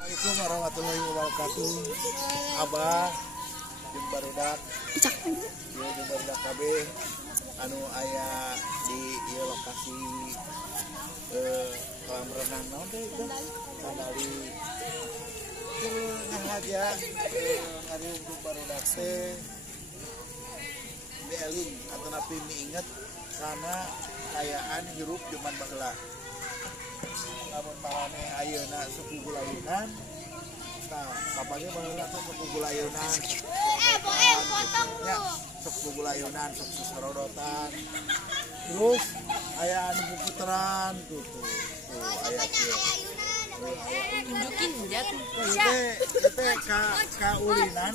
Assalamualaikum warahmatullahi wabarakatuh. Abah jeung barudak jeung barudak kabeh anu aya di ieu lokasi kolam renang naon teh itu Mandali ngahaja ngariung jeung barudak teh dieling atau napi miinget karena kayaan hirup zaman baheula. Namun marane ayeuna suku gulayunan, nah kapalnya baheula suku gulayunan, ya suku gulayunan, suku sarorotan, terus aya anu puputeran tuh aya tunjukin jatuh itu kaulinan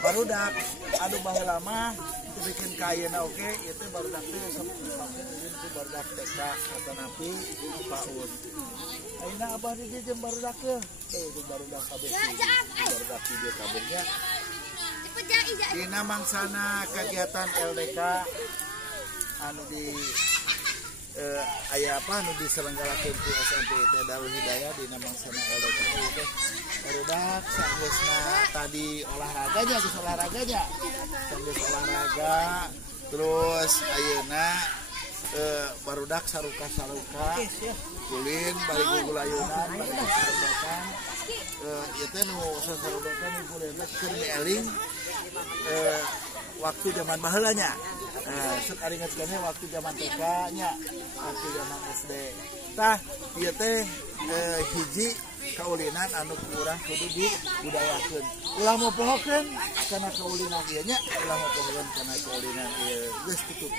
barudak anu baheula mah bikin kayeuna oke itu barudak teh sok itu barudak TK atau napi PAUD ayeuna abah di jeung barudak teh itu barudak kabeh barudak video kabehnya dina mangsana kegiatan LDK anu di aya apa anu diselenggarakeun ku SMP teh Darul Hidayah dina mangsana LDK teh barudak sageusna tadi olahraganya geus olahraganya geus olahraga terus ayeuna barudak saruka kulin balik gulayunan balik sarudokan ieu teh nu sarudokan nu kulin keur dieling waktu zaman baheula nya sok ari ngatkeun waktu zaman TK nya waktu zaman SD tah ieu teh hiji kaulinan anu urang kudu dibudayakeun ulah mopohokeun kana kaulinan ieu nya ulah mopohokeun kana kaulinan ieu geus tutup.